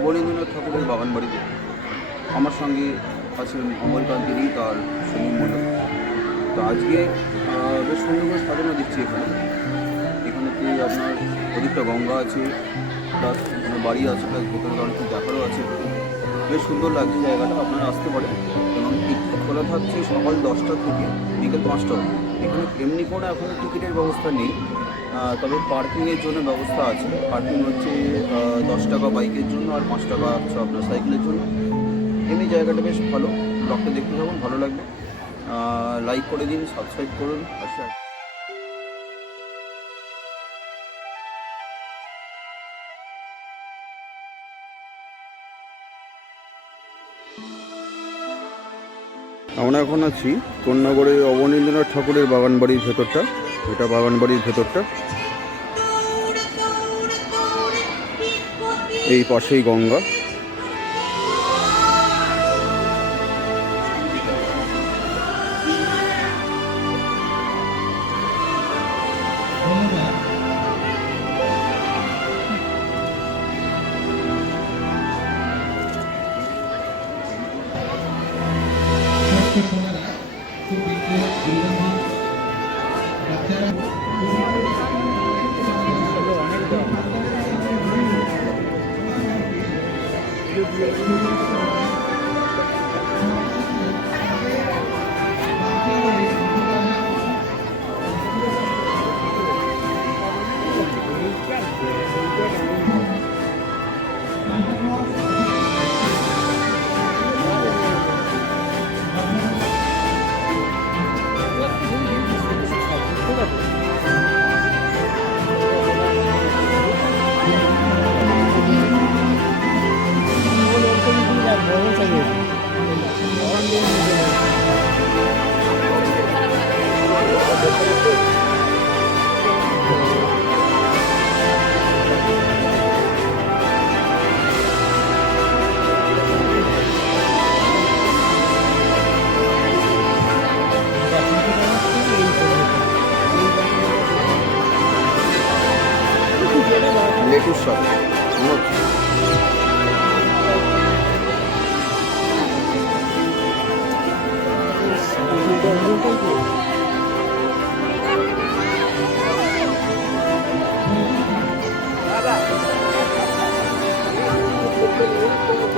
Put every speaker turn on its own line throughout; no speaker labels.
অবনীন্দ্রনাথ ঠাকুরের বাগান বাড়িতে। আমার সঙ্গে আছেন অমরকান্তি রী তার সুনীল মণ্ডল। তো আজকে বেশ সুন্দর করে সাজানো দিচ্ছি এখানে। এখানেতে আপনার অধিকটা গঙ্গা আছে, প্লাস বাড়ি আছে, প্লাস ভেতরে অনেক দেখারও আছে। বেশ সুন্দর লাগছে জায়গাটা, আপনারা আসতে পারেন। এবং টিকিট খোলা থাকছে সকাল দশটা থেকে বিকেল পাঁচটা এখানে এমনি কোনো এখন টিকিটের ব্যবস্থা নেই। তবে পার্কিংয়ের জন্য ব্যবস্থা আছে। পার্কিং হচ্ছে দশ টাকা বাইকের জন্য আর পাঁচ টাকা হচ্ছে আপনার সাইকেলের জন্য। এমনি জায়গাটা বেশ ভালো। ব্লগটা দেখতে থাকুন, ভালো লাগবে। লাইক করে দিন সাবস্ক্রাইব করুন share আমরা এখন আছি কন্যাগড়ে অবনীন্দ্রনাথ ঠাকুরের বাগান বাড়ির ভেতরটা। এটা বাগান বাড়ির ভেতরটা। এই পাশেই গঙ্গা। Thank you.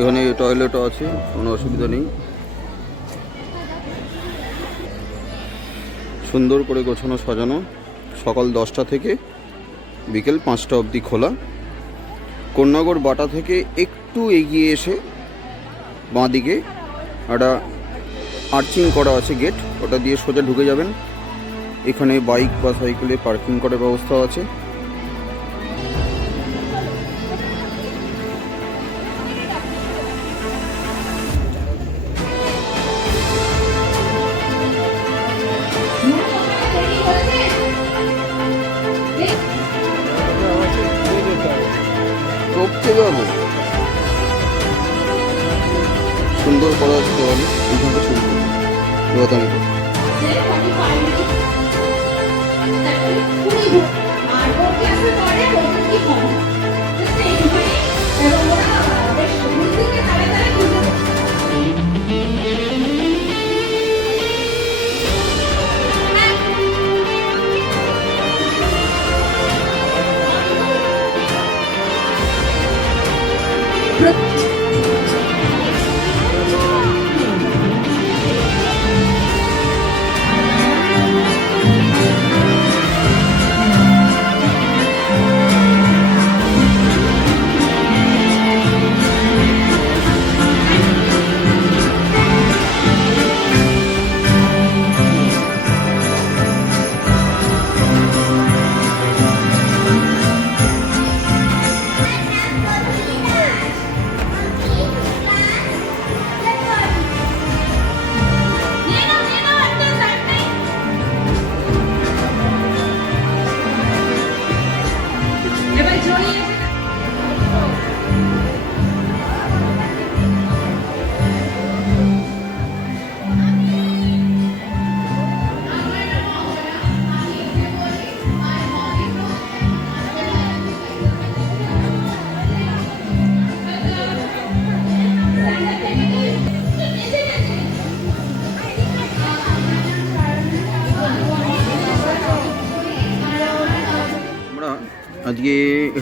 এখানে টয়লেটও আছে, কোনো অসুবিধা নেই। সুন্দর করে গোছানো, সাজানো। সকাল দশটা থেকে বিকেল পাঁচটা অবধি খোলা। কন্যাগড় বাটা থেকে একটু এগিয়ে এসে বাঁদিকে একটা আর্চিং করা আছে গেট ওটা দিয়ে সোজা ঢুকে যাবেন। এখানে বাইক বা সাইকেলে পার্কিং করার ব্যবস্থা আছে। টপকে যাব? সুন্দর করা হচ্ছে দেওয়ালে এইখানটা সুন্দর। রোদানিটা
আর ওর
Доброго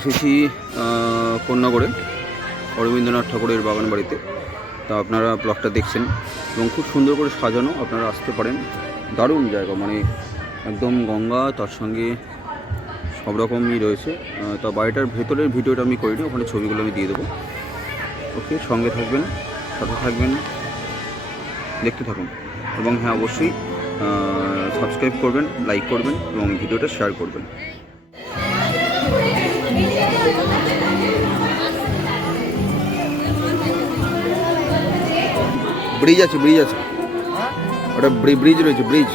এসেছি কন্যাগড়ে অরবিন্দ্রনাথ ঠাকুরের বাগান বাড়িতে। তা আপনারা ব্লগটা দেখছেন এবং খুব সুন্দর করে সাজানো আপনারা আসতে পারেন। দারুণ জায়গা মানে একদম গঙ্গা, তার সঙ্গে সব রকমই রয়েছে। তা বাড়িটার ভেতরের ভিডিওটা আমি করিনি, ওখানে ছবিগুলো আমি দিয়ে দেবো। ওকে, সঙ্গে থাকবেন, সাথে থাকবেন, দেখতে থাকুন। এবং হ্যাঁ অবশ্যই সাবস্ক্রাইব করবেন লাইক করবেন এবং ভিডিওটা শেয়ার করবেন। ব্রিজ আছে ব্রিজ আছে। ওটা ব্রিজ রয়েছে, ব্রিজ।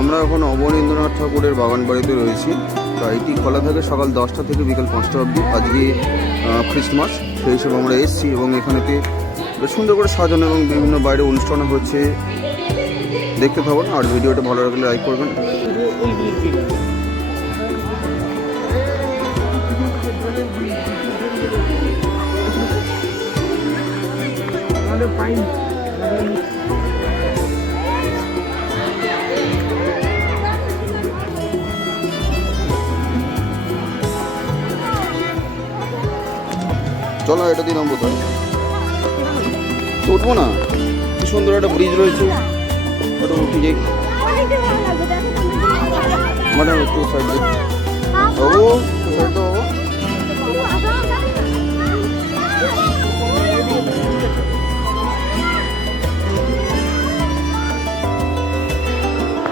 আমরা এখন অবনীন্দ্রনাথ ঠাকুরের বাগান বাড়িতে রয়েছি। তা এটি খোলা থাকে সকাল দশটা থেকে বিকাল পাঁচটা অবধি। আজকে খ্রিস্টমাস, সেই হিসেবে আমরা এসেছি এবং এখানেতে সুন্দর করে সাজানো এবং বিভিন্ন বাইরে অনুষ্ঠান হচ্ছে। দেখতে থাকুন আর ভিডিওটা ভালো লাগলে লাইক করবেন। চলো এটা দিন তো তো উঠবো না? কি সুন্দর একটা ব্রিজ রয়েছে। ওটা উঠে যাই ম্যাডাম একটু সাইড দিন বাবু সাইড তো বাবু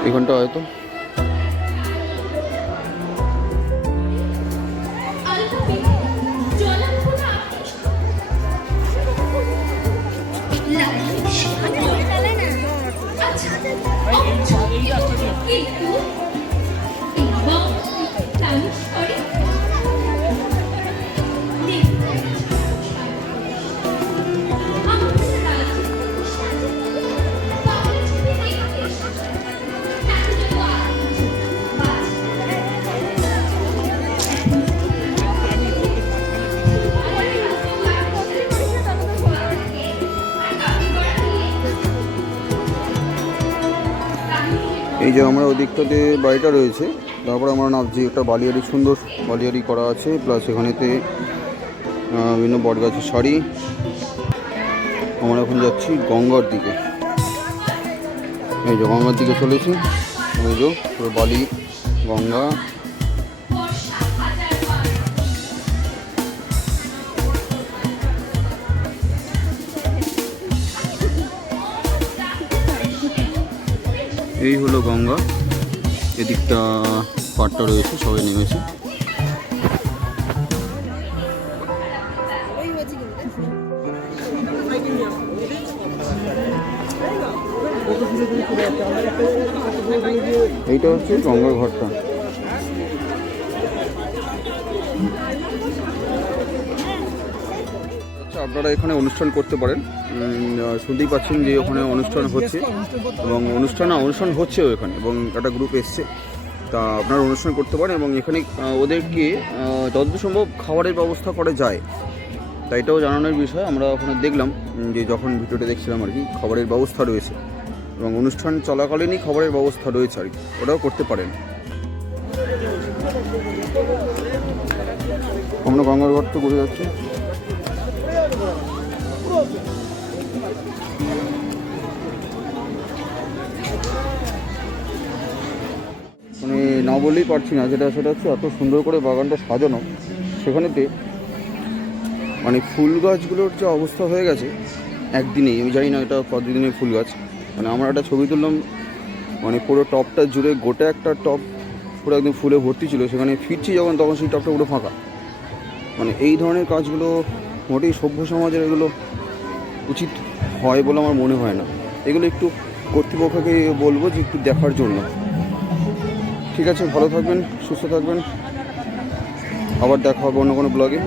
এখানটা হয়তো এই যে আমরা ওদিকটাতে বাড়িটা রয়েছে, তারপরে আমরা নামছি একটা বালিয়ারি সুন্দর বালিয়ারি করা আছে প্লাস এখানেতে বিভিন্ন বটগাছের শাড়ি আমরা এখন যাচ্ছি গঙ্গার দিকে। এই যে গঙ্গার দিকে চলেছি। এই যে বালি, গঙ্গা। এই হলো গঙ্গা। এদিকটা পাটটা রয়েছে সবাই নেমেছে। এইটা হচ্ছে গঙ্গার ঘরটা। আপনারা এখানে অনুষ্ঠান করতে পারেন। শুনতেই পাচ্ছেন যে ওখানে অনুষ্ঠান হচ্ছে। এবং অনুষ্ঠান অনুষ্ঠান হচ্ছেও এখানে। এবং একটা গ্রুপ এসছে। তা আপনারা অনুষ্ঠান করতে পারেন এবং এখানে ওদেরকে যতদূর সম্ভব খাবারের ব্যবস্থা করা যায় তাই এটাও জানানোর বিষয়। আমরা ওখানে দেখলাম যে যখন ভিডিওটা দেখছিলাম আর কি, খাবারের ব্যবস্থা রয়েছে। এবং অনুষ্ঠান চলাকালীনই খাবারের ব্যবস্থা রয়েছে আর কি। ওটাও করতে পারেন। আমরা গঙ্গার ঘাট তো ঘুরে যাচ্ছি। না বললেই পারছি না, যেটা সেটা হচ্ছে এত সুন্দর করে বাগানটা সাজানো, সেখানেতে মানে ফুল গাছগুলোর যে অবস্থা হয়ে গেছে, একদিনেই, আমি জানি না এটা কতদিনের ফুল গাছ মানে আমরা একটা ছবি তুললাম মানে পুরো টপটা জুড়ে গোটা একটা টপ পুরো একদম ফুলে ভর্তি ছিল, সেখানে ফিরছি যখন তখন সেই টপটা পুরো ফাঁকা। মানে এই ধরনের কাজগুলো মোটেই সভ্য সমাজের এগুলো উচিত হয় বলে আমার মনে হয় না। এগুলো একটু কর্তৃপক্ষকে বলব যে একটু দেখার জন্য। ঠিক আছে ভালো থাকবেন সুস্থ থাকবেন। আবার দেখা হবে অন্য কোনো ব্লগে